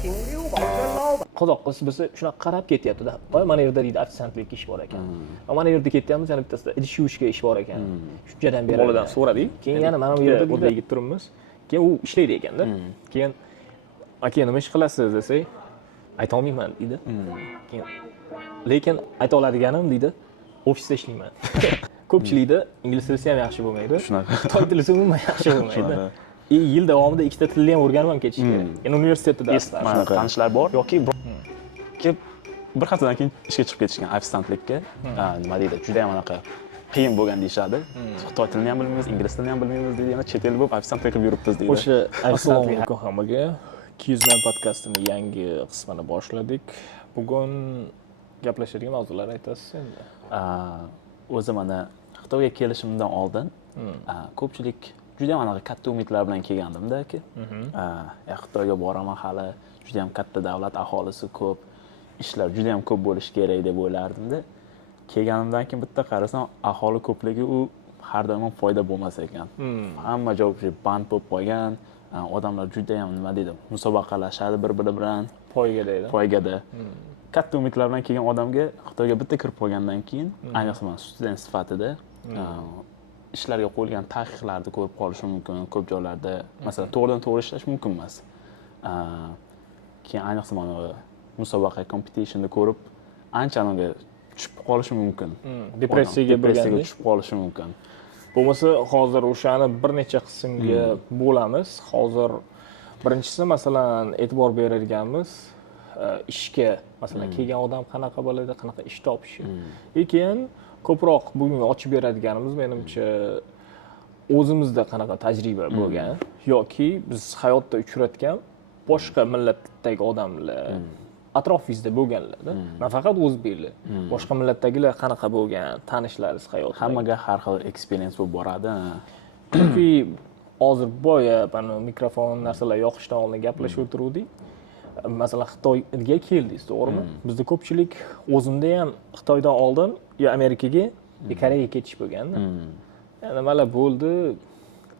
停6宝圈捞吧。qozoq qiz bo'lsa shunaqa qarab ketyapti-da. Voy, mana yerda deydi ofitsiantlik ish bor ekan. Mana yerda ketyapmiz, yana bittasida idish yuvishga ish bor ekan. Shunchadan beri boladan so'radik. Keyin yana mana bu yerda o'rda yigit turibmiz. Keyin u ishlaydi ekanda. Keyin aka nima ish qilasiz desak, ayta olmayman deydi. Keyin lekin ayta oladiganim deydi, ofisda ishlayman. Ko'pchilikda ingliz tilisi ham yaxshi bo'lmaydi. Shunaqa. Xitoy tilisi umuman yaxshi bo'lmaydi. Yil davomida ikkita tilni ham o'rganib ham ketish kerak. Endi universitetda darslar. Mana tanishlar bor yoki kelib bir haftadan keyin ishga chiqib ketishgan ofitsiantlikka. Nima deydi? Juda ham anaqa qiyin bo'lgan deyshadi. Xitoy tilini ham bilmaymiz, ingliz tilini ham bilmaymiz deydi. Yana chet el bo'lib ofitsiantlik qilib yuribmiz deydi. O'sha assalomu alaykum hammaga. Kiyuzman podkastining yangi qismini boshladik. Bugun gaplashadigan mavzular aytasiz endi. O'zi mana Xitoyga kelishimdan oldin ko'pchilik juda ham anaqa katta umidlar bilan kelgandim-da aka. Xitoyga boraman, hali juda ham katta davlat, aholisi ko'p, ishlar juda ham ko'p bo'lishi kerak deb o'ylardim-da. Kelganimdan keyin bitta qarasam, aholi ko'pligi u har doim foyda bo'lmas ekan. Hamma joy band bo'lib qolgan. Odamlar juda ham nima deydi, musobaqalashadi bir-biri bilan, poygada. Katta umidlar bilan kelgan odamga Xitoyga bitta kirib qolgandan keyin, ayniqsa men student sifatida ishlarga qo'yilgan taqiqlarni ko'rib qolish mumkin. Ko'p joylarda, masalan, to'g'ridan-to'g'ri ishlash mumkin emas. Keyin ayniqsa mana musobaqa competition'ni ko'rib, ancha unga tushib qolish mumkin. Depressiyaga tushib qolishi mumkin. Bo'lmasa, hozir o'shani bir necha qismga bo'lamiz. Hozir birinchisi, masalan, e'tibor beradiganimiz ishga, masalan, kelgan odam qanaqa bo'ladi, qanaqa ish topishi. Lekin ko'proq bugun ochib beradiganimiz menimcha o'zimizda qanaqa tajriba bo'lgan yoki biz hayotda uchratgan boshqa millatdagi odamlar, atrofingizda bo'lganlar, nafaqat o'zbeklar, boshqa millatdagilar qanaqa bo'lgan, tanishlaringiz hayotda. Hammaga har xil experience bo'lib boradi. Chunki hozir boya mana mikrofon narsalar yoqishdan oldin gaplashib o'tirdik. Masalan, Xitoyga keldingiz, to'g'rimi? Bizda ko'pchilik o'zimda ham Xitoydan oldin yo Amerikaga, yo Koreyaga ketish bo'lganda. Nimalar bo'ldi,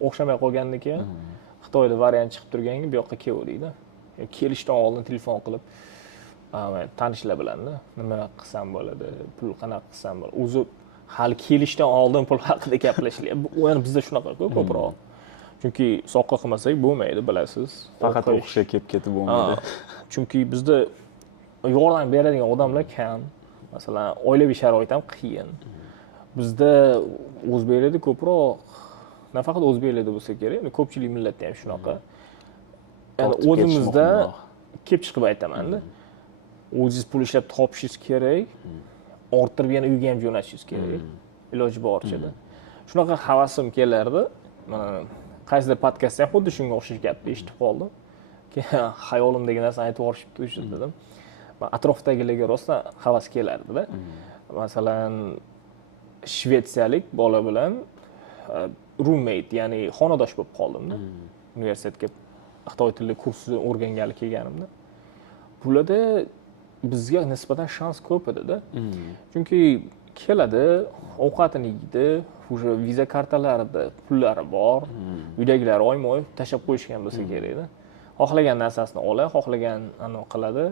o'xshamay qolgandan keyin Xitoyda variant chiqib turganga bu yoqqa keldik-da. Kelishdan oldin telefon qilib, tanishlar bilan nima qilsam bo'ladi, pul qanaqa qilsam bo'ladi. O'zi hali kelishdan oldin pul haqida gaplashilyapti. U ham bizda shunaqa ko'proq. Chunki soqqa qilmasak bo'lmaydi, bilasiz. Faqat o'qishga kelib ketib bo'lmaydi. Chunki bizda yordam beradigan odamlar kam. Masalan, oilaviy sharoit ham qiyin. Bizda o'zbeklarda ko'proq, nafaqat o'zbeklarda bo'lsa kerak, ko'pchilik millatda ham shunaqa. Ya'ni o'zimizda kelib chiqib aytaman-da. O'zingiz pul ishlab topishingiz kerak, orttirib yana uyga ham jo'natishingiz kerak. Iloji boricha. Shunaqa havasim kelardi. Mana qaysidir podkastda ham xuddi shunga o'xshash gapni eshitib qoldim. Keyin xayolimdagi narsani aytib yuborishibdi o'sha dedim. Men atrofdagilarga rostdan havas kelardi-da. Masalan, shvetsiyalik bola bilan roommate, ya'ni xonadosh bo'lib qoldim-da. Universitetga Xitoy tili kursini o'rgangali kelganimda. Bularda bizga nisbatan shans ko'p edi-da. Chunki keladi, ovqatini yeydi, o'sha viza kartalarida pullari bor, uydagilar oyma-oy tashab qo'yishgan bo'lsa kerak-da. Xohlagan narsasini oladi, xohlagan qiladi.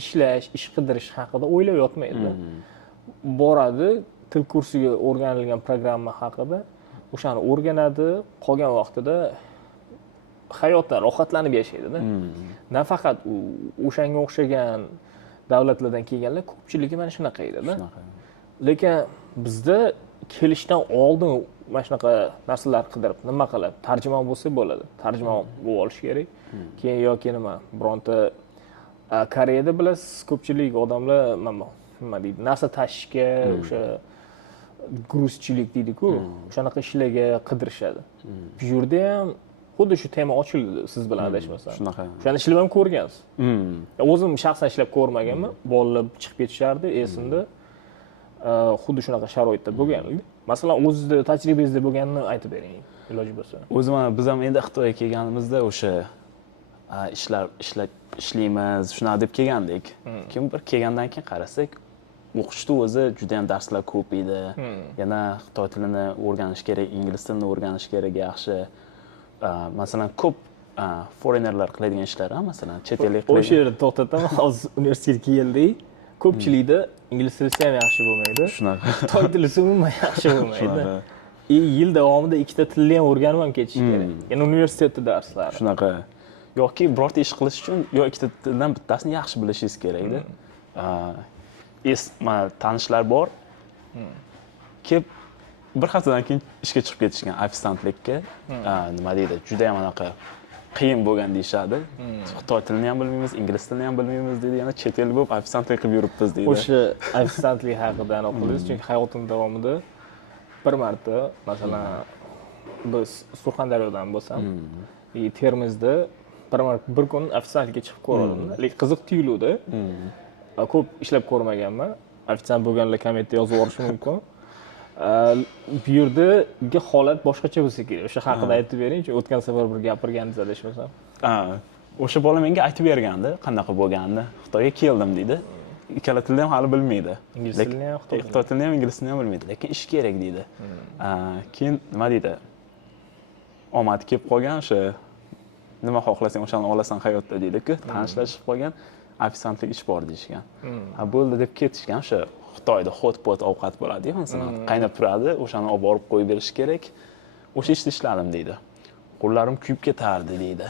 Ishlash, ish qidirish haqida o'ylab yotmaydi. Boradi, til kursiga o'rganilgan programma haqida o'shani o'rganadi, qolgan vaqtida hayotdan rohatlanib yashaydi-da. Nafaqat o'shanga o'xshagan davlatlardan kelganlar ko'pchiligi mana shunaqa edi-da. Lekin bizda kelishdan oldin mana shunaqa narsalar qidirib, nima qilib, tarjimon bo'lsa bo'ladi. Tarjimon bo'lib olish kerak. Keyin yoki nima, bironta Koreyada bilasiz, ko'pchilik odamlar nima deydi, narsa tashishga, o'sha gruzchilik deydi-ku, o'shanaqa ishlarga qidirishadi. Bu yerda ham xuddi shu tema ochildi, siz bilan adashmasam. Shunaqa. O'shani ishlab ham ko'rgansiz. O'zim shaxsan ishlab ko'rmaganman, bolalar chiqib ketishardi, esimda. Xuddi shunaqa sharoitda bo'lgan. Masalan, o'zingizda tajribangizda bo'lganini aytib bering, iloji bo'lsa. O'zim biz ham endi Xitoyga kelganimizda o'sha ishlaymiz, shuna deb kelgandik. Keyin bir kelgandan keyin qarasak, o'qishda o'zi juda ham darslar ko'p edi. Yana Xitoy tilini o'rganish kerak, ingliz tilini o'rganish kerak yaxshi. Masalan, ko'p foreignerlar qiladigan ishlar ham, masalan, chet ellik o'sha yerda to'xtataman. Hozir universitetga keldik. Ko'pchilikda ingliz tilisi ham yaxshi bo'lmaydi. Shunaqa. Xitoy tilisi umuman yaxshi bo'lmaydi. Yil davomida ikkita tilni ham o'rganib ham ketish kerak. Ya'ni universitetda darslari. Shunaqa. Yoki birorta ish qilish uchun yo ikkita tildan bittasini yaxshi bilishingiz kerakda. Mana tanishlar bor. Kelib bir haftadan keyin ishga chiqib ketishgan ofitsiantlikka. Nima deydi? Juda ham anaqa qiyin bo'lgan deyshadi. Xitoy tilini ham bilmaymiz, ingliz tilini ham bilmaymiz deydi. Yana chet el bo'lib ofitsiantlik qilib yuribmiz deydi. O'sha ofitsiantlik haqida o'qidingiz, chunki hayotim davomida bir marta, masalan, biz Surxondaryodan bo'lsam, Termizda bir kun ofitsiantlikka chiqib ko'rdim. Lekin qiziq tuyuldi. Ko'p ishlab ko'rmaganman. Ofitsiant bo'lganlar kommentda yozib yuborish mumkin. Bu yerdagi holat boshqacha bo'lsa kerak. O'sha haqida aytib bering, chunki o'tgan safar bir gapirgandingiz adashmasam. O'sha bola menga aytib bergandi, qanaqa bo'lganini. Xitoyga keldim deydi. Ikkala tilni ham hali bilmaydi. Ingliz tilini ham, Xitoy tilini ham, ingliz tilini ham bilmaydi, lekin ish kerak deydi. Keyin nima deydi? Omad kelib qolgan, o'sha nima xohlasang o'shani olasan hayotda deydi-ku. Tanishlar chiqib qolgan, ofitsiantlik ish bor deyishgan. Bo'ldi deb ketishgan. O'sha Xitoyda hot-pot ovqat bo'ladi-ku, masalan, qaynab turadi, o'shani olib borib qo'yib berish kerak. O'sha ishni ishladim deydi. Qo'llarim kuyib ketardi deydi.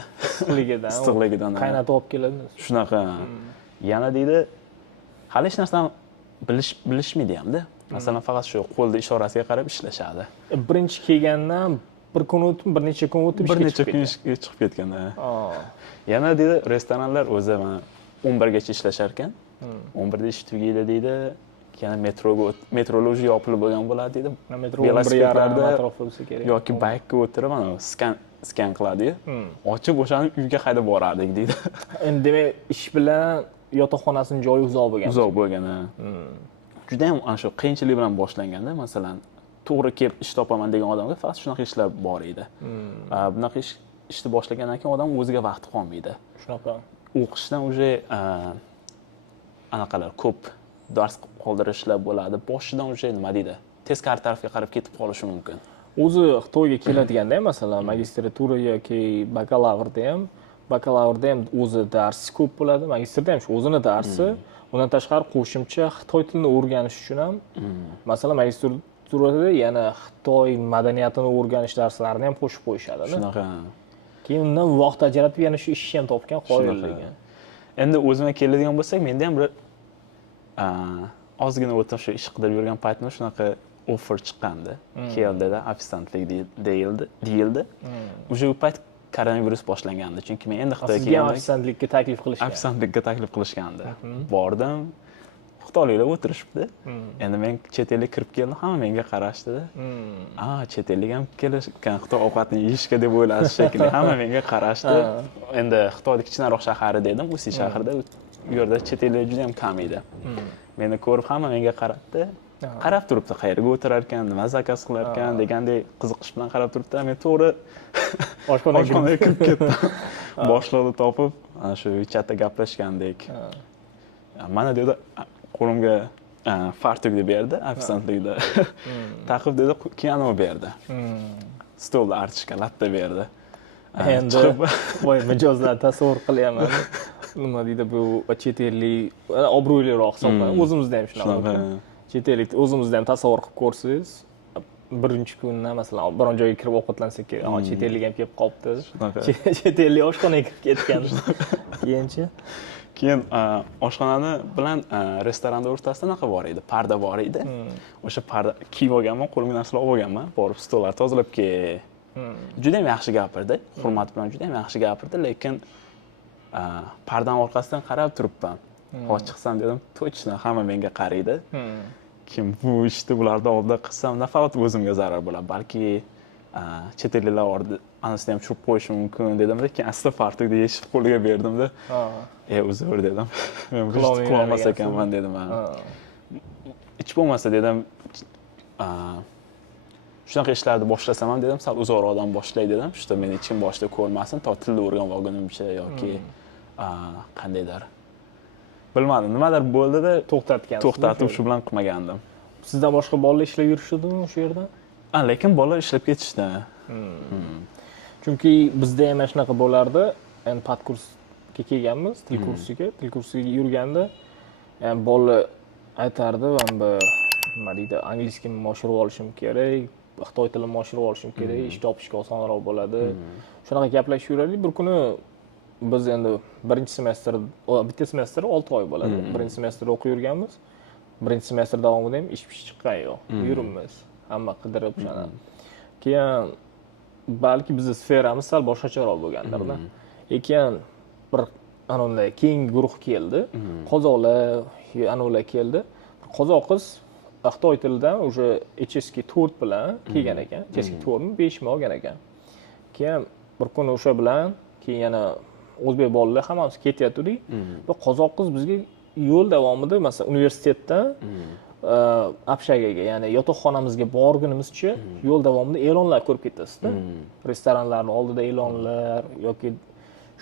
Issiqligidan. Qaynatib olib keladi. Shunaqa. Yana deydi, hali hech narsani bilishmaydi hamda. Masalan, faqat shu qo'lda ishorasiga qarab ishlashadi. Birinchi kelgandan bir kun o'tib, bir necha kun o'tib ishga chiqib ketgan. Yana deydi, restoranlar o'zi mana 11 gacha ishlashar ekan. 11 da ish tugaydi deydi. Yana metroga o'zi yopilib bo'lgan bo'ladi deydi. Velosipedlarda atrofda bo'lsa kerak. Yoki baykga o'tirib, mana skan qiladi. Ochib o'shani uyga haydab borardik deydi. Endi demak, ish bilan yotoqxonasining joyi uzoq bo'lgan. Uzoq bo'lgan. Juda ham ana shu qiyinchilik bilan boshlanganda, masalan, to'g'ri kelib ish topaman degan odamga faqat shunaqa ishlar bor edi. Bunaqa ishni boshlagandan keyin odam o'ziga vaqti qolmaydi. Shunaqa. O'qishdan уже anaqalar ko'p dars qoldirishlar bo'ladi. Boshidan уже nima deydi? Teskari tarafga qarab ketib qolishi mumkin. O'zi Xitoyga keladiganda, masalan, magistratura yoki bakalavrda ham o'zi darsi ko'p bo'ladi. Magistrda ham shu o'zini darsi, undan tashqari qo'shimcha Xitoy tilini o'rganish uchun ham, masalan, magistraturada yana Xitoy madaniyatini o'rganish darslarini ham qo'shib qo'yishadi. Shunaqa. Keyin undan vaqt ajratib yana shu ishni ham topgan qoyilligin. Endi o'zimga keladigan bo'lsak, menda ham bir ozgina o'tib shu ish qidirib yurgan paytimda shunaqa offer chiqqandi. Keldida ofitsiantlik deyildi. O'sha payt koronavirus boshlangandi. Chunki men endi Xitoyga kelganman. Ofitsiantlikka taklif qilishgan. Ofitsiantlikka taklif qilishgandi. Bordim. Xitoyliklar o'tirishibdi. Endi men chet elga kirib keldim, hamma menga qarashdi. Chet ellik ham kelishgan Xitoy ovqatini yeyishga deb o'yladi shekilli. Hamma menga qarashdi. Endi Xitoyda kichkinaroq shahar dedim, Usi shahrida. U yerda chet ellik juda ham kam edi. Meni ko'rib hamma menga qarabdi. Qarab turibdi, qayerga o'tirar ekan, nima zakaz qilar ekan degandek qiziqish bilan qarab turibdi. Men to'g'ri oshxonaga kirib ketdim. Boshliqni topib, ana shu chatda gaplashgandek. Mana dedi, qo'limga fartukni berdi, ofitsiantlikda. Taqib dedi, keyin berdi. Stolda artishga latta berdi. Endi voy mijozlar tasavvur qilyapman. Nima deydi, bu chet ellik obro'liroq hisoblanadi. O'zimizda ham shunaqa. Chet ellik o'zimizda ham tasavvur qilib ko'rsangiz, birinchi kundan masalan biron joyga kirib ovqatlansak kerak. Chet ellik ham kelib qolibdi. Chet ellik oshxonaga kirib ketgan. Keyin oshxonani bilan restoranda o'rtasida naqa bor edi, parda bor edi. O'sha parda kiyib olganman, qo'limga narsalar olib olganman, borib stollarni tozalab kel. Juda ham yaxshi gapirdi, hurmat bilan juda ham yaxshi gapirdi, lekin pardan orqasidan qarab turibman. Hozir chiqsam dedim, точно hamma menga qaraydi. Kim bu ishni bulardan oldin qilsam, nafaqat o'zimga zarar bo'ladi, balki chet elliklar anasini ham tushirib qo'yishi mumkin dedim, lekin asta fartukni yechib qo'liga berdimda. Uzr dedim. Men bu ishni qilolmas ekanman dedim. Hech bo'lmasa dedim, shunaqa ishlarni boshlasam ham dedim, sal uzoqroqdan boshlay dedim. Shuda meni hech kim boshida ko'rmasin, to tilni o'rganib olgunimcha yoki qandaydir. Bilmadim, nimadir bo'ldi-da, to'xtatib shu bilan qilmagandim. Sizdan boshqa bolalar ishlab yurishadimi o'sha yerda? Lekin bolalar ishlab ketishdi. Chunki bizda ham mana shunaqa bo'lardi. Endi podkursga kelganmiz, til kursiga yurganda, yani bola aytardi, "Men bu nima deydi, angliyskimni oshirib olishim kerak, xitoy tilini oshirib olishim kerak, ish topishga osonroq bo'ladi." Shunaqa gaplashib yurardik. Bir kuni biz endi bitta semestr 6 oy bo'ladi. Birinchi semestrda o'qib yurganmiz. Birinchi semestr davomida ham ish chiqqan yo'q. Yuribmiz. Hamma qidirib shuni. Keyin balki bizning sferamiz sal boshqacharoq bo'lgandir-da. Lekin bir anonlar keyingi guruh keldi. Qozoqlar, anonlar keldi. Qozoq qiz xitoy tilidan уже HSK 4 bilan kelgan ekan. HSK 4 mi 5 mi olgan ekan. Keyin bir kun o'sha bilan keyin yana o'zbek bolalar hammamiz ketyapti-dik. Va qozoq qiz bizga yo'l davomida masalan universitetdan общагаga, ya'ni yotoqxonamizga borgunimizcha yo'l davomida e'lonlar ko'rib ketasizda. Restoranlarning oldida e'lonlar yoki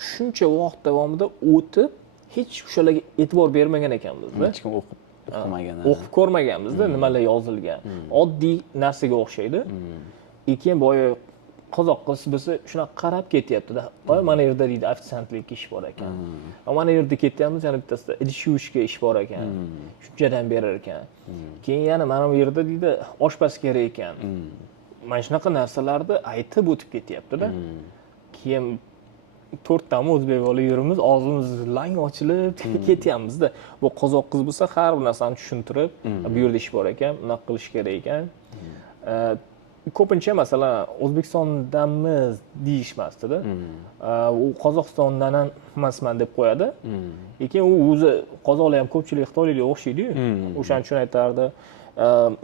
shuncha vaqt davomida o'tib hech o'shalarga e'tibor bermagan ekanmiz-da. Hech kim o'qimagan. O'qib ko'rmaganmiz-da, nimalar yozilgan. Oddiy narsaga o'xshaydi. Keyin boya qozoq qiz bo'lsa shunaqa qarab ketyapti-da. Mana yerda deydi ofitsiantlik ish bor ekan. Mana yerda ketyapmiz, yana bittasida idish yuvishga ish bor ekan. Shunchadan berar ekan. Keyin yana mana bu yerda deydi oshpaz kerak ekan. Mana shunaqa narsalarni aytib o'tib ketyapti-da. Keyin 4 tami o'zbek bola yurimiz, og'zimiz lang ochilib ketyapmiz-da. Bu qozoq qiz bo'lsa har bir narsani tushuntirib, bu yerda ish bor ekan, bunaqa qilish kerak ekan. Ko'pincha masalan O'zbekistondanmiz deyishmasdi-da. U Qozog'istondan emasman deb qo'yadi. Lekin u o'zi qozoqlar ham ko'pchilik xitoyliklarga o'xshaydi-yu. O'shaning uchun aytardi,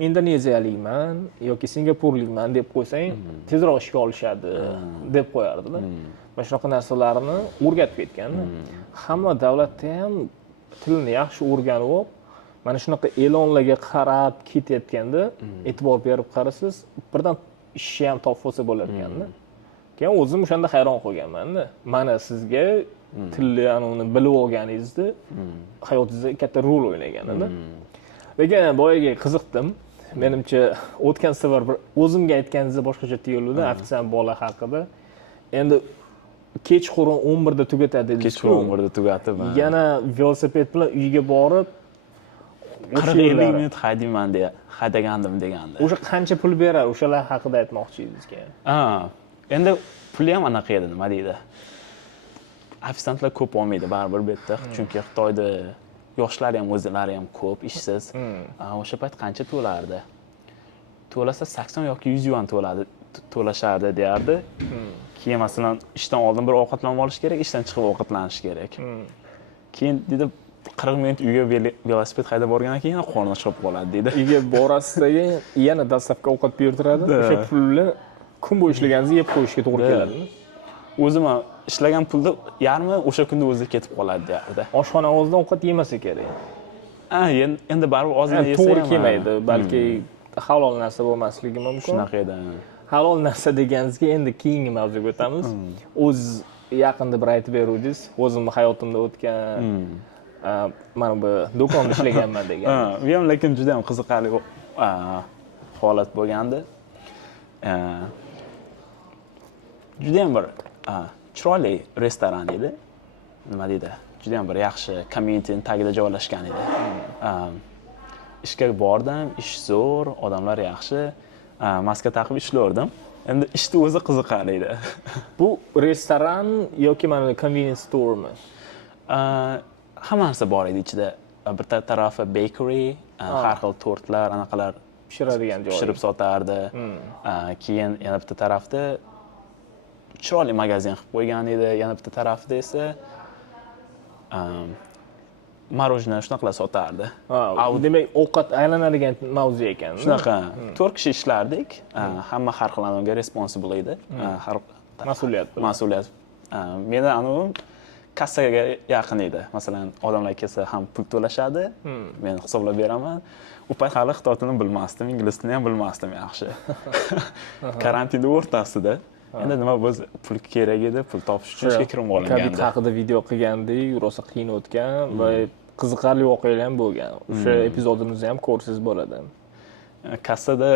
indoneziyalikman yoki singapurlikman deb qo'ysang, tezroq ishga olishadi deb qo'yardi-da. Mana shunaqa narsalarni o'rgatib ketgan. Hamma davlatda ham tilni yaxshi o'rganib olib, mana shunaqa e'lonlarga qarab ketayotganda e'tibor berib qarasangiz, birdan ishni ham topib olsa bo'lar ekanda. Keyin o'zim o'shanda hayron qolganman-da. Mana sizga tilni uni bilib olganingizni hayotingizda katta rol o'ynagan-da. Lekin boyaga qiziqdim. Menimcha o'tgan safar bir o'zimga aytganingizni boshqacha tuyuldi, ofitsiant bola haqida. Endi kechqurun 11 da tugatadi dedingiz. Kechqurun 11 da tugatib, yana velosiped bilan uyga borib 40-50 minut haydayman deya haydagandim degandi. O'sha qancha pul berar, o'shalar haqida aytmoqchi edingizga. Endi puli ham anaqa edi, nima deydi? Ofitsiantlar ko'p olmaydi baribir bu yerda, chunki Xitoyda yoshlar ham o'zlari ham ko'p, ishsiz. O'sha payt qancha to'lardi? To'lasa 80 yoki 100 yuan to'lashardi deyardi. Keyin masalan ishdan oldin bir ovqatlanib olish kerak, ishdan chiqib ovqatlanish kerak. Keyin dedi 40 minut uyga velosiped haydab borgandan keyin qorni chiqib qoladi dedi. Uyga borasizda yana dastlabki ovqat bertiradi. O'sha pulni kun bo'yi ishlaganingizga yeb qo'yishga to'g'ri keladi. O'zim ishlagan pulni yarmi o'sha kunda o'zi ketib qoladi deyardi. Oshxona o'zidan ovqat yemasa kerak. Endi baribir ozgina yesa ham to'g'ri kelmaydi. Balki halol narsa bo'lmasligi mumkin. Shunaqa edi. Halol narsa deganingizga endi keyingi mavzuga o'tamiz. O'z yaqinda bir aytib beruvdingiz, o'zimning hayotimda o'tgan mana bu do'konda ishlaganman degan. Bu ham lekin juda ham qiziqarli holat bo'lgandi. Juda ham bir chiroyli restoran edi. Nima deydi? Juda ham bir yaxshi communityning tagida joylashgan edi. Ishga bordim, ish zo'r, odamlar yaxshi. Maska taqib ishlardim. Endi ishni o'zi qiziqarli edi. Bu restoran yoki mana convenience store mi? Hamma narsa bor edi ichida. Bir tarafi bakery, har xil tortlar, anaqalar pishiradigan joy. Pishirib sotardi. Keyin yana bitta tarafda chiroyli magazin qilib qo'ygan edi. Yana bitta tarafda esa marojnoye shunaqalar sotardi. Demak, ovqat aylanadigan mavzu ekan. Shunaqa. 4 kishi ishlardik. Hamma har xil anaga responsible edi. Har mas'uliyat. Menda anavi kassaga yaqin edi. Masalan, odamlar kelsa ham pul to'lashadi. Men hisoblab beraman. U payt hali xitoy tilini bilmasdim, ingliz tilini ham bilmasdim yaxshi. Karantinning o'rtasida. Endi nima biz pul kerak edi, pul topish uchun ishga kirib olgandi. Covid haqida video qilgandik, rosa qiyin o'tgan va qiziqarli voqealar ham bo'lgan. O'sha epizodimizni ham ko'rsangiz bo'ladi. Kassada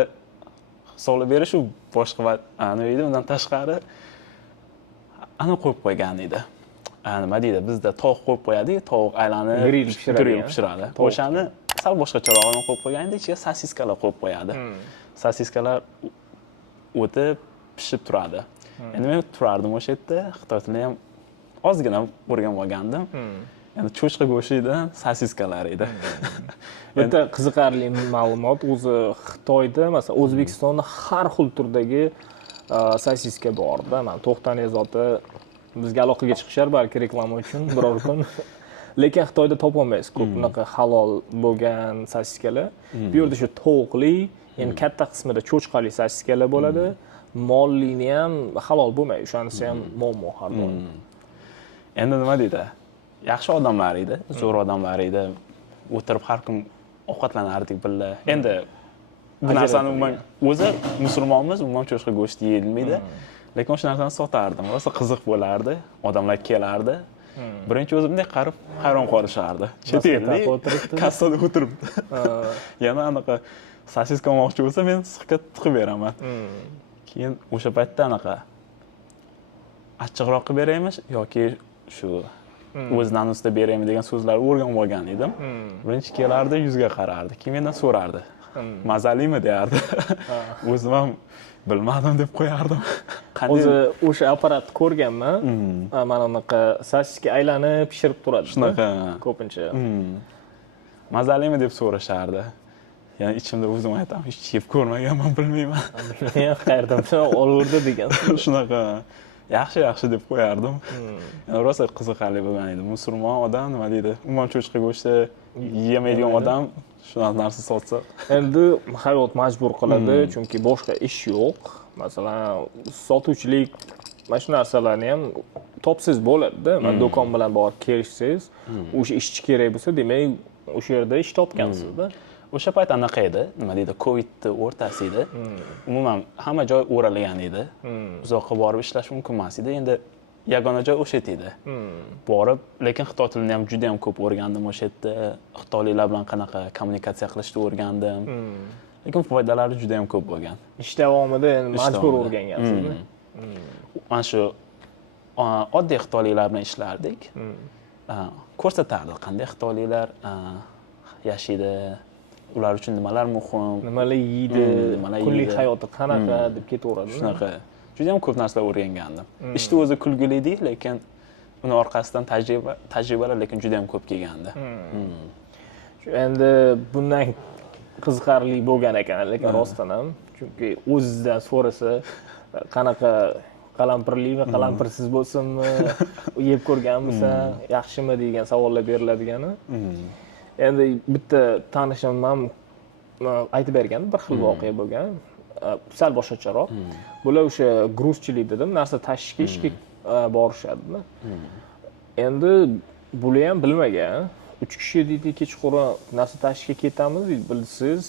hisoblab berish u boshqa nima edi, undan tashqari ana qo'yib qo'ygan edi. Nima deydi, bizda tovuq qo'yib qo'yadi, tovuq aylanib Grill pishiradi. O'shani sal boshqacharoq qo'yib qo'ygan edi, ichiga sosiskalar qo'yib qo'yadi. Sosiskalar o'tib pishib turadi. Endi men turardim o'sha yerda, xitoy tilini ham ozgina o'rganib olgandim. Endi cho'chqa go'shtidan sosiskalar edi. Bitta qiziqarli ma'lumot, o'zi Xitoyda, masalan, O'zbekistonda har xil turdagi sosiska bor-da. Mana To'xtanev zoti bizga aloqaga chiqishar balki reklama uchun biror kun. Lekin Xitoyda topolmaysiz ko'p bunaqa halol bo'lgan sosiskalar. Bu yerda shu tovuqli, endi katta qismida cho'chqali sosiskalar bo'ladi. Mollini ham halol bo'lmaydi. O'shanisi ham muammo har doim. Endi nima deydi? Yaxshi odamlar edi, zo'r odamlar edi. O'tirib har kun ovqatlanardik birga. Endi bu narsani umuman o'zi musulmonmiz, umuman cho'chqa go'shti yeyilmaydi. Lekin o'sha narsani sotardim. Rosa qiziq bo'lardi. Odamlar kelardi. Birinchi o'zi bunday qarab hayron qolishardi. Chet elda kassada o'tiribdi. Yana anaqa sosiska olmoqchi bo'lsa, men siqqa tiqib beraman. Keyin o'sha paytda anaqa achchiqroq qilib beraymiz yoki shu o'z nanusida beraymi degan so'zlarni o'rganib olgan edim. Birinchi kelardi, yuzga qarardi. Keyin mendan so'rardi. Mazalimi derdi. O'zim ham bilmadim deb qo'yardim. O'zi o'sha apparatni ko'rganman. Mana bunaqa sosiska aylanib pishirib turadi. Shunaqa ko'pincha. Mazalimi deb so'rashardi. Ya'ni ichimda o'zim aytaman, hech yeb ko'rmaganman, bilmayman. Men qayerdan olaverdi degan. Shunaqa yaxshi deb qo'yardim. Rosa qiziqarli bo'lgan edi. Musulmon odam nima deydi? Umuman cho'chqa go'shti yemaydigan odam shunaqa narsa sotsa. Endi hayot majbur qiladi, chunki boshqa ish yo'q. Masalan, sotuvchilik mana shu narsalarni ham topsiz bo'ladi-da. Mana do'kon bilan borib kelishsangiz, o'sha ishchi kerak bo'lsa, demak, o'sha yerda ish topgansiz-da. O'sha payt anaqa edi, nima deydi, Covidni o'rtasi edi. Umuman hamma joy o'ralgan edi. Uzoqqa borib ishlash mumkin emas edi. Endi yagona joy o'sha edi. Borib, lekin xitoy tilini ham juda ham ko'p o'rgandim o'sha yerda. Xitoyliklar bilan qanaqa kommunikatsiya qilishni o'rgandim. Lekin foydalari juda ham ko'p bo'lgan. Ish davomida majbur o'rgangansiz-da. Mana shu oddiy xitoyliklar bilan ishlardik. Ko'rsatardi qanday xitoyliklar yashaydi, ular uchun nimalar muhim, nimalar yeydi, kunlik hayoti qanaqa deb ketaveradi. Shunaqa. Juda ham ko'p narsalar o'rgangandim. Ishni o'zi kulgili edi, lekin uni orqasidan tajribalar lekin juda ham ko'p kelgandi. Endi bundan qiziqarli bo'lgan ekan, lekin rostdan ham, chunki o'zidan so'rasa, qanaqa qalampirlimi, qalampirsiz bo'lsinmi, yeb ko'rganmisan, yaxshimi degan savollar beriladigani. Endi bitta tanishim ham aytib bergan, bir xil voqea bo'lgan. Sal boshqacharoq. Bular o'sha gruzchilik dedim, narsa tashishga ishga borishadi. Endi bular ham bilmagan. 3 kishi deydi, kechqurun narsa tashishga ketamiz deydi. Bilsiz,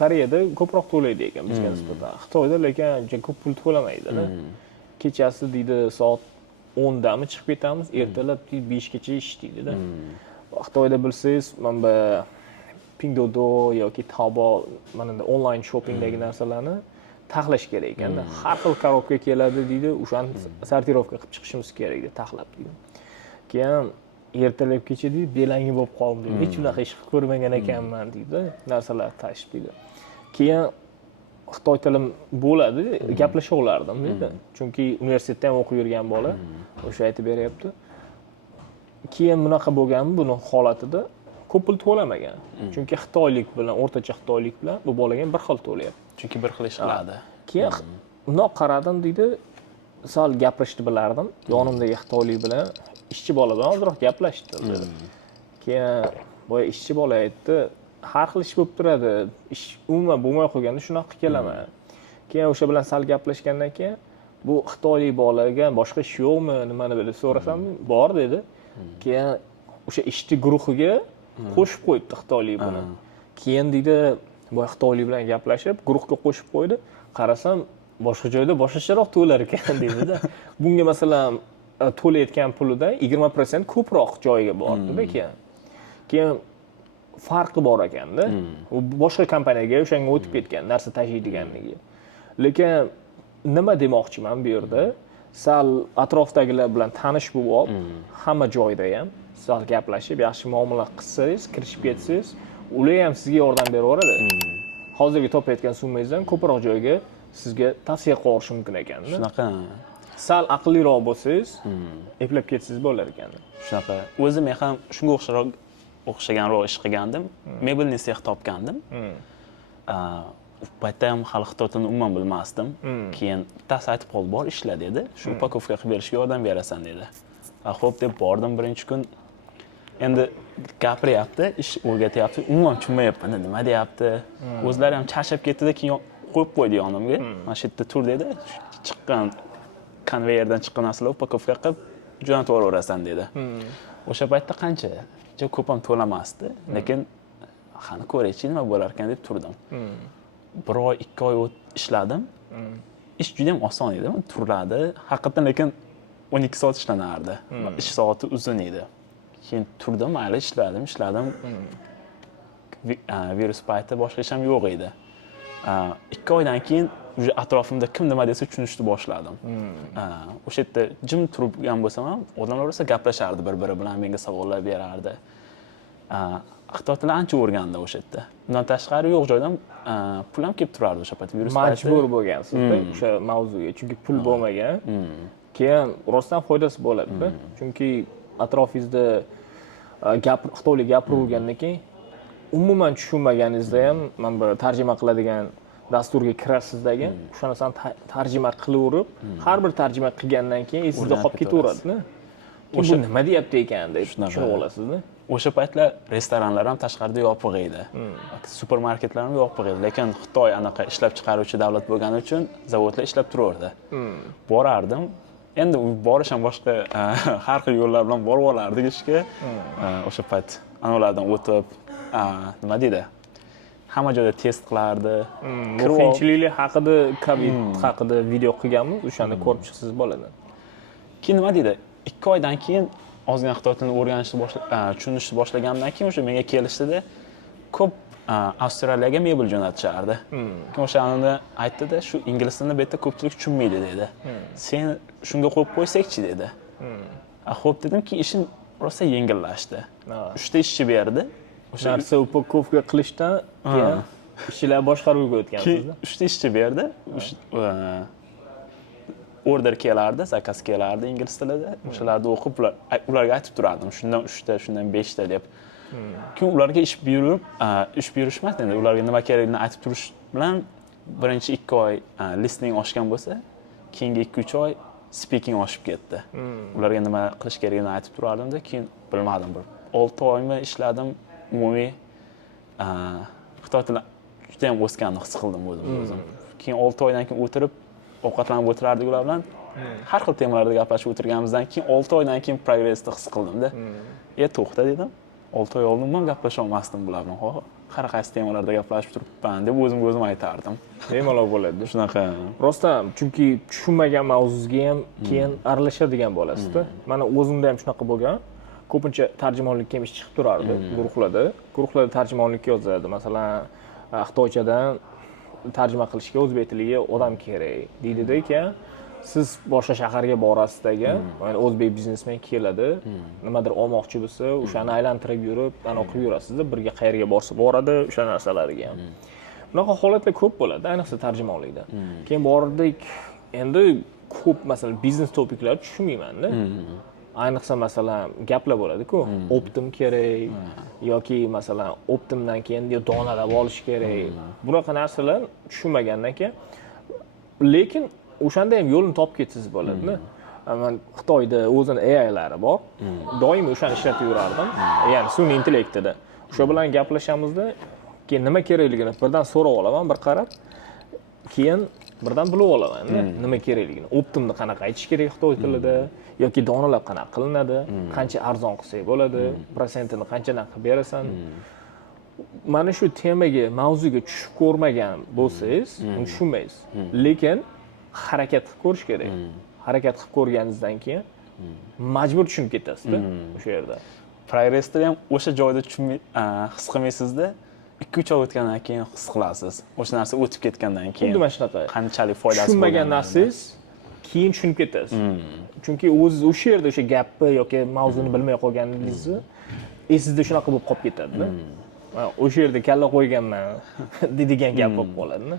Koreyada ko'proq to'laydi ekan bizga nisbatan. Xitoyda lekin ancha ko'p pul to'lamaydi-da. Kechasi deydi soat 10 dami chiqib ketamiz, ertalab 5 gacha ishlaydi-da. Xitoyda bilsangiz, mana Pinduoduo yoki Taobao mana onlayn shoppingdagi narsalarni taxlash kerak ekanda. Har xil korobka keladi deydi, o'shani sortirovka qilib chiqishimiz kerak deydi, taxlab deydi. Keyin ertalabgacha deydi, belangi bo'lib qoldim deydi. Hech unaqa ish qilib ko'rmagan ekanman deydi, narsalar tashib deydi. Keyin Xitoy tilim bo'ladi, gaplasha olardim deydi. Chunki universitetda ham o'qib yurgan bola o'sha aytib beryapti. Keyin bunaqa bo'lgan buni holatida ko'p pul to'lamagan. Chunki xitoylik bilan, o'rtacha xitoylik bilan bu bolaga bir xil to'layapti. Chunki bir xil ish qiladi. Keyin bundoq qaradim deydi, sal gapirishni bilardim. Yonimdagi xitoylik bilan ishchi bola bilan ozroq gaplashdi dedi. Keyin boya ishchi bola aytdi, har xil ish bo'lib turadi. Ish umuman bo'lmay qo'yganda shunaqa kelaman. Keyin o'sha bilan sal gaplashgandan keyin bu xitoylik bolaga boshqa ish yo'qmi, nimani bilib so'rasam, bor dedi. Keyin o'sha ishchi guruhiga qo'shib qo'yibdi xitoylik buni. Keyin deydi, boy xitoylik bilan gaplashib, guruhga qo'shib qo'ydi. Qarasam, boshqa joyda boshqacharoq to'lar ekan dedi-da. Bunga masalan to'layotgan pulidan 20% ko'proq joyiga bordi-da keyin. Keyin farqi bor ekanda. U boshqa kompaniyaga o'shanga o'tib ketgan, narsa tashiydiganligi. Lekin nima demoqchiman bu yerda? sal atrofdagilar bilan tanish bo'lib olib, hamma joyda ham sal gaplashib, yaxshi muomala qilsangiz, kirishib ketsangiz, ular ham sizga yordam beraveradi. Hozirgi topayotgan summangizdan ko'proq joyga sizga tavsiya qilib yuborishi mumkin ekanda. Shunaqa. Sal aqlliroq bo'lsangiz, eplab ketsangiz bo'lar ekan. Shunaqa. O'zim ham shunga o'xshaganroq ish qilgandim. Mebelni sex topgandim. U paytda ham hali xitoy tilini umuman bilmasdim. Keyin bittasi aytib qoldi, bor ishla dedi. Shu upakovka qilib berishga yordam berasan dedi. Xo'p deb bordim birinchi kun. Endi gapiryapti, ish o'rgatyapti. Umuman tushunmayapman, nima deyapti. O'zlari ham charchab ketdi-da, keyin qo'yib qo'ydi yonimga. Mana shu yerda tur dedi. Chiqqan konveyerdan chiqqan narsalar upakovka qilib jo'natib yuborasan dedi. O'sha paytda qancha? Juda ko'p ham to'lamasdi, lekin qani ko'raychi nima bo'lar ekan deb turdim. 1 oy, 2 oy ishladim. Ish juda ham oson edi, turladi. Haqiqatan lekin 12 soat ishlanardi. Ish soati uzun edi. Keyin turdim, mayli ishladim. Virus payti boshqa ish ham yo'q edi. 2 oydan keyin atrofimda kim nima desa tushunishni boshladim. O'sha yerda jim turgan bo'lsam ham, odamlar orasida gaplashardi bir-biri bilan, menga savollar berardi. Xitoy tilini ancha o'rgandim o'sha yerda. Bundan tashqari yo'q joydan pul ham kelib turardi o'sha payt. Virus Majbur bo'lgansiz-da o'sha mavzuga, chunki pul bo'lmagan. Keyin rostdan foydasi bo'ladi-da. Chunki atrofingizda xitoylik gapirgandan keyin umuman tushunmaganingizda ham men bir tarjima qiladigan dasturga kirasizda-ki, o'sha narsani tarjima qilaverib, har bir tarjima qilgandan keyin esingizda qolib ketaveradi-da. O'sha nima deyapti ekan deb tushunib olasiz-da. O'sha paytlar restoranlar ham tashqarida yopiq edi. Supermarketlar ham yopiq edi, lekin Xitoy anaqa ishlab chiqaruvchi davlat bo'lgani uchun zavodlar ishlab turaverdi. Borardim. Endi borish ham boshqa har xil yo'llar bilan borib olardik ishga. O'sha payt anolardan o'tib, nima deydi? Hamma joyda test qilardi. Qiyinchiliklar haqida, COVID haqida video qilganmiz, o'shani ko'rib chiqsangiz bo'ladi. Keyin nima deydi? 2 oydan keyin ozgina xitoy tilini o'rganishni tushunishni boshlagandan keyin o'sha menga kelishdida ko'p Avstraliyaga mebel jo'natishardi. Keyin o'shani aytdi-da, shu ingliz tilini bu yerda ko'pchilik tushunmaydi dedi. Sen shunga qo'yib qo'ysakchi dedi. Xo'p dedimki, ishim rosa yengillashdi. 3 ta ishchi berdi. O'sha narsa upakovka qilishdan keyin ishchilar boshqaruvga o'tgansizda. 3 ta ishchi berdi. Order kelardi, zakaz kelardi ingliz tilida. O'shalarni o'qib ularga aytib turardim. Shundan 3 ta, shundan 5 ta deb. Keyin ularga ish buyurishmadi endi. Ularga nima kerakligini aytib turish bilan birinchi 2 oy listening oshgan bo'lsa, keyingi 2-3 oy speaking oshib ketdi. Ularga nima qilish kerakligini aytib turardim-da, keyin bilmadim bir 6 oymi ishladim. Umumiy xitoy tili juda ham o'sganini his qildim o'zim. Keyin 6 oydan keyin o'tirib ovqatlanib o'tirardik ular bilan. Har xil temalarda gaplashib o'tirganimizdan keyin 6 oydan keyin progressni his qildim-da. To'xta dedim. 6 oy oldin ham gaplashib olmasdim bular bilan. Har qaysi temalarda gaplashib turibman deb o'zim aytardim. Bemalol bo'ladi. Shunaqa. Rostdan, chunki tushunmagan mavzuga ham keyin aralashadigan bo'lasiz-da. Mana o'zimda ham shunaqa bo'lgan. Ko'pincha tarjimonlikka ham ish chiqib turardi guruhlarda tarjimonlikka yozadi. Masalan, xitoychadan tarjima qilishga o'zbek tiliga odam kerak deydi-da ekan. Siz boshqa shaharga borasiz-dagi, ya'ni o'zbek biznesmen keladi, nimadir olmoqchi bo'lsa, o'shani aylantirib yurib, o'qib yurasiz-da, birga qayerga borsa boradi, o'sha narsalarga ham. Bunaqa holatlar ko'p bo'ladi, ayniqsa tarjimonlikda. Keyin bordik, endi ko'p masalan biznes topiklar tushunmayman-da. Ayniqsa masalan gaplar bo'ladi-ku, optim kerak yoki masalan optimdan keyin donalab olish kerak. Bunaqa narsalar tushunmagandan keyin lekin o'shanda ham yo'lini topib ketsangiz bo'ladi-da. Men Xitoyda o'zini AI-lari bor. Doim o'shani ishlatib yurardim. Ya'ni sun'iy intellektida. O'sha bilan gaplashamizda, keyin nima kerakligini birdan so'rab olaman, bir qarab, keyin birdan bilib olaman nima kerakligini. Optimni qanaqa aytish kerak xitoy tilida yoki donalab qanaqa qilinadi, qancha arzon qilsak bo'ladi, prosentini qanchadan qilib berasan. Mana shu temaga, mavzuga tushib ko'rmagan bo'lsangiz, uni tushunmaysiz. Lekin harakat qilib ko'rish kerak. Harakat qilib ko'rganingizdan keyin majbur tushunib ketasiz-da o'sha yerda. Progressda ham o'sha joyda his qilmaysizda, 2-3 oy o'tgandan keyin his qilasiz. O'sha narsa o'tib ketgandan keyin. Xuddi mana shunaqa. Qanchalik foydasi tushunmagan narsangiz keyin tushunib ketasiz. Chunki o'ziz o'sha yerda o'sha gapni yoki mavzuni bilmay qolganingizni esingizda shunaqa bo'lib qolib ketadi-da. O'sha yerda kalla qo'yganman deydigan gap bo'lib qoladi-da.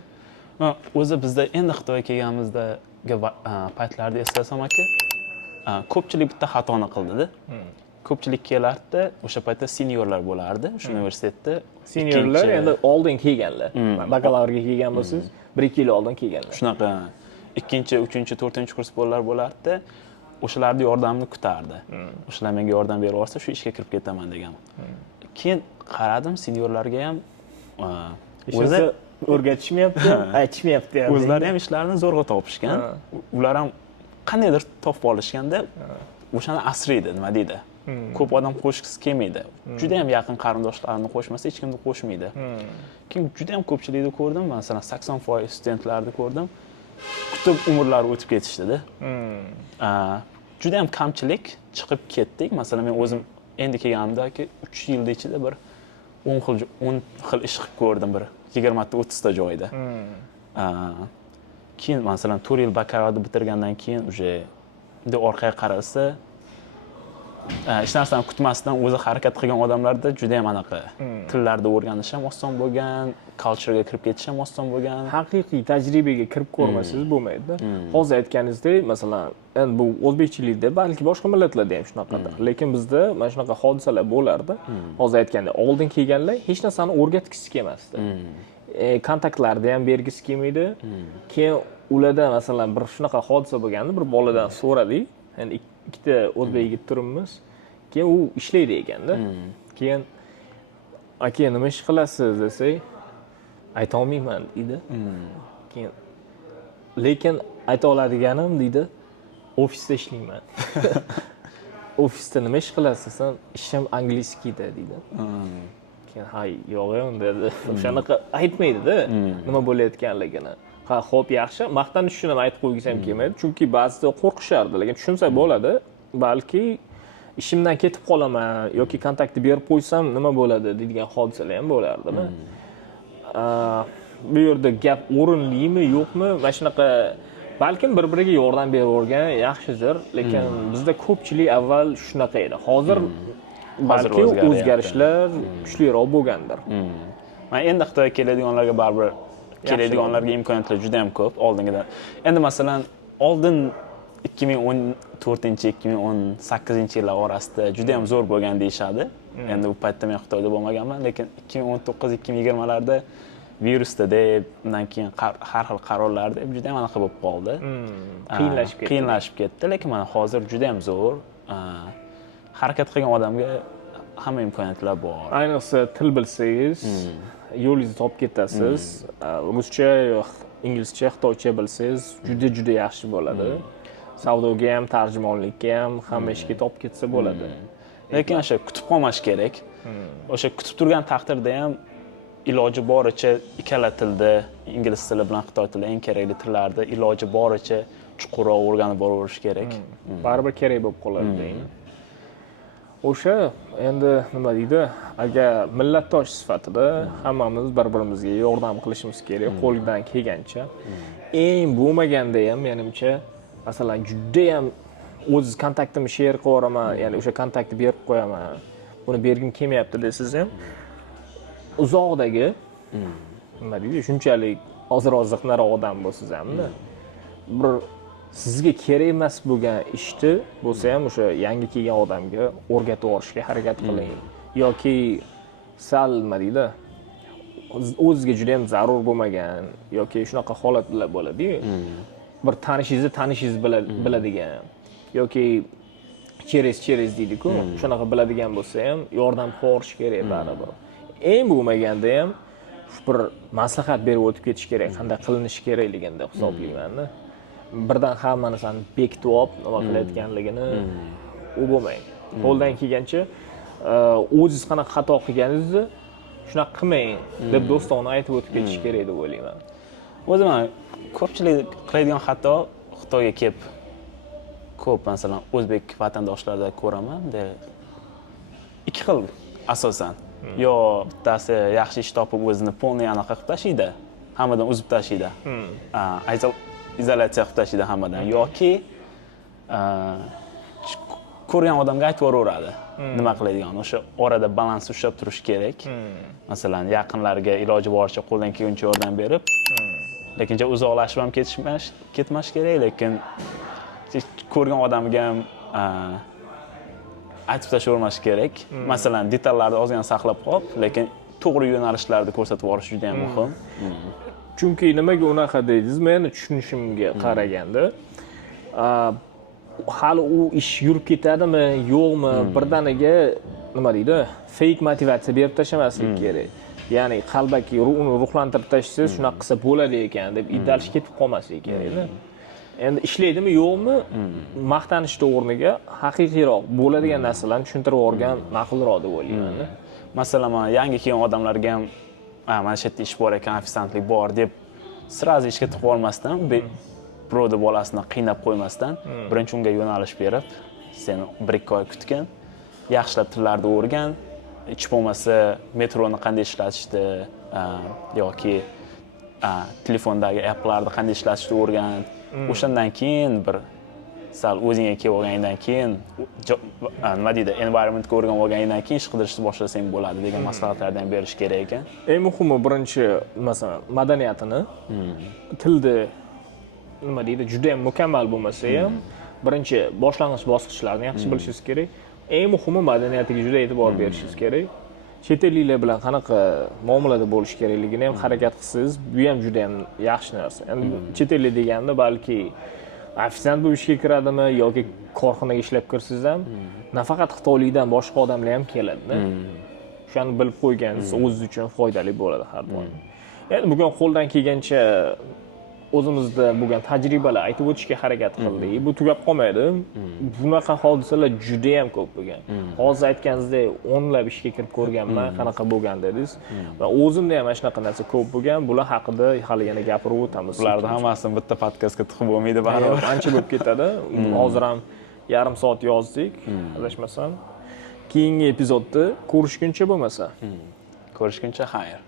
O'zi bizda endi Xitoyga kelganimizda paytlarda eslasam aka, ko'pchilik bitta xatoni qildi-da. Ko'pchilik kelardi, o'sha paytda seniorlar bo'lardi, o'sha universitetda. Seniorlar endi oldin kelganlar. Bakalavrga kelgan bo'lsangiz, 1-2 yil oldin kelganlar. Shunaqa 2-chi, 3-chi, 4-chi kurs bolalar bo'lardi. O'shalarning yordamini kutardi. O'shalar menga yordam berib olsa, shu ishga kirib ketaman degan. Keyin qaradim, seniorlarga ham o'zi o'rgatishmayapti, aytishmayapti. O'zlari ham ishlarini zo'rg'a topishgan. Ular ham qandaydir topib olishganda, o'shani asraydi, nima deydi? Ko'p odam qo'shgisi kelmaydi. Juda ham yaqin qarindoshlarini qo'shmasa, hech kimni qo'shmaydi. Keyin juda ham ko'pchilikni ko'rdim, masalan 80% studentlarni ko'rdim. Kutib umrlari o'tib ketishdi-da. Juda ham kamchilik chiqib ketdik. Masalan, men o'zim endi kelganimdagi 3 yil ichida bir 10 xil ish qilib ko'rdim, bir 20 ta 30 ta joyda. Keyin masalan 4 yil bakalavriatni bitirgandan keyin o'sha orqaga qaralsa, hech narsani kutmasdan o'zi harakat qilgan odamlarda juda ham anaqa tillarni o'rganish ham oson bo'lgan, culturega kirib ketish ham oson bo'lgan. Haqiqiy tajribaga kirib ko'rmasangiz bo'lmaydi. Hozir aytganingizdek, masalan, endi bu o'zbekchilikda balki boshqa millatlarda ham shunaqadir, lekin bizda mana shunaqa hodisalar bo'lardi. Hozir aytgandek, oldin kelganlar hech narsani o'rgatgisi kelmasdi. Kontaktlarni ham bergisi kelmaydi. Keyin ularda masalan bir shunaqa hodisa bo'lganda, bir boladan so'radik. Endi ikkita o'zbek yigit turibmiz. Keyin u ishlaydi ekanda. Keyin aka nima ish qilasiz desak, ayta olmayman deydi. Keyin lekin ayta oladiganim deydi, ofisda ishlayman. Ofisda nima ish qilasiz desam, ishim angliyskida deydi. Keyin hay yo'q dedi. O'shanaqa aytmaydi-da, nima bo'layotganligini. Ha, xo'p, yaxshi. Maqtanish uchun ham aytib qo'ygisi ham kelmaydi, chunki ba'zida qo'rqishardi, lekin tushunsa bo'ladi. Balki ishimdan ketib qolaman yoki kontaktni berib qo'ysam nima bo'ladi deydigan hodisalar ham bo'lardi-da. Bu yerda gap o'rinlimi, yo'qmi? Mana shunaqa balkim bir-biriga yordam beravergan yaxshidir, lekin bizda ko'pchilik avval shunaqa edi. Hozir balki o'zgarishlar kuchliroq bo'lgandir. Men endi Xitoyga keladiganlarga baribir keladiganlarga imkoniyatlar juda ham ko'p oldingidan. Endi masalan, oldin 2014-2018-yillar orasida juda ham zo'r bo'lgan deyshadi. Endi bu paytda men Xitoyda bo'lmaganman, lekin 2019-2020larda virusda deb, undan keyin har xil qarorlar deb juda ham anaqa bo'lib qoldi. Qiyinlashib ketdi, lekin mana hozir juda ham zo'r. Harakat qilgan odamga hamma imkoniyatlar bor. Ayniqsa til bilsangiz, yo'lingizni topib ketasiz. Ruscha, inglizcha, xitoycha bilsangiz, juda yaxshi bo'ladi. Savdoga ham, tarjimonlikka ham hamma ishga topib ketsa bo'ladi. Lekin o'sha kutib qolmash kerak. O'sha kutib turgan taqdirda ham iloji boricha ikkala tilda, ingliz tili bilan xitoy tili eng kerakli tillarda iloji boricha chuqurroq o'rganib boraverish kerak. Baribir kerak bo'lib qoladi deymi. O'sha endi nima deydi, agar millatdosh sifatida hammamiz bir-birimizga yordam qilishimiz kerak, qo'ldan kelgancha. Eng bo'lmaganda ham menimcha, masalan, juda ham o'z kontaktimni share qilaman, ya'ni o'sha kontaktni berib qo'yaman. Buni bergim kelmayapti desangiz ham, uzoqdagi nima deydi, shunchalik ozroq odam bo'lsangiz hamda bir sizga kerak emas bo'lgan ishni bo'lsa ham o'sha yangi kelgan odamga o'rgatib yuborishga harakat qiling. Yoki sal nima deydi, o'zingizga juda ham zarur bo'lmagan yoki shunaqa holatlar bo'ladi-ku. Bir tanishingiz biladigan yoki cheres deydi-ku, shunaqa biladigan bo'lsa ham yordam qilish kerak baribir. Eng bo'lmaganda ham bir maslahat berib o'tib ketish kerak, qanday qilinishi kerakligini hisoblayman-da. Birdan hamma narsani bekitib olib, nima qilayotganligini u bo'lmaydi. Qo'ldan kelgancha o'zingiz qanaqa xato qilganingizni shunaqa qilmang deb do'stona aytib o'tib ketish kerak deb o'ylayman. O'zim ko'pchilik qiladigan xato Xitoyga kelib ko'p masalan o'zbek vatandoshlarda ko'raman. Ikki xil asosan. Yo bittasi yaxshi ish topib o'zini polniy anaqa qilib tashlaydi, hammadan uzib tashlaydi. izolyatsiya qilib tashlaydi hammadan yoki ko'rgan odamga aytib yuboraveradi nima qiladigan. O'sha orada balans ushlab turish kerak. Masalan, yaqinlarga iloji boricha qo'ldan kelguncha yordam berib, lekin uzoqlashib ham ketmash kerak, lekin ko'rgan odamga ham aytib tashlavermash kerak. Masalan, detallarni ozgina saqlab qolib, lekin to'g'ri yo'nalishlarni ko'rsatib yuborish juda ham muhim. Chunki nimaga unaqa dedingiz, meni tushunishimga qaraganda, hali u ish yurib ketadimi, yo'qmi, birdaniga nima deydi, fake motivatsiya berib tashlamaslik kerak. Ya'ni qalbaki uni ruhlantirib tashlasangiz, shunaqa qilsa bo'ladi ekan deb iddalashib ketib qolmaslik kerak-da. Endi ishlaydimi, yo'qmi, maqtanishni o'rniga haqiqiyroq bo'ladigan narsalarni tushuntirib o'rgan ma'qulroq deb o'ylayman. Masalan, yangi kelgan odamlarga ham mana shu yerda ish bor ekan, ofitsiantlik bor deb sirazi ishga tiqib olmasdan, birovni bolasini qiynab qo'ymasdan, birinchi unga yo'nalish berib, seni 1-2 oy kutgan, yaxshilab tillarni o'rgan, hech bo'lmasa metroni qanday ishlatishni yoki telefondagi applarni qanday ishlatishni o'rgan. O'shandan keyin bir sal o'zingga kelib olgandan keyin nima deydi, environmentga o'rganib olgandan keyin ish qidirishni boshlasang bo'ladi degan maslahatlardan berish kerak ekan. Eng muhimi birinchi, masalan, madaniyatini, tilni nima deydi, juda ham mukammal bo'lmasa ham, birinchi boshlang'ich bosqichlarni yaxshi bilishingiz kerak. Eng muhimi madaniyatiga juda e'tibor berishingiz kerak. Chet elliklar bilan qanaqa muomalada bo'lish kerakligini ham harakat qilsangiz, bu ham juda ham yaxshi narsa. Endi chet ellik deganda balki ofitsiant bo'lib ishga kiradimi yoki korxonaga ishlab kirsangiz ham, nafaqat xitoylikdan boshqa odamlar ham keladi-da. Shuni bilib qo'yganingiz o'zingiz uchun foydali bo'ladi har doim. Endi bugun qo'ldan kelgancha o'zimizda bo'lgan tajribalar aytib o'tishga harakat qildik. Bu tugab qolmaydi. Bunaqa hodisalar juda ham ko'p bo'lgan. Hozir aytganingizdek, o'nlab ishga kirib ko'rganman, qanaqa bo'lgan dedingiz. Va o'zimda ham mana shunaqa narsa ko'p bo'lgan. Bular haqida hali yana gapirib o'tamiz. Bularni hammasini bitta podkastga tiqib bo'lmaydi baribir. Ancha bo'lib ketadi. Hozir ham yarim soat yozdik, adashmasam. Keyingi epizodda ko'rishguncha bo'lmasa. Ko'rishguncha xayr.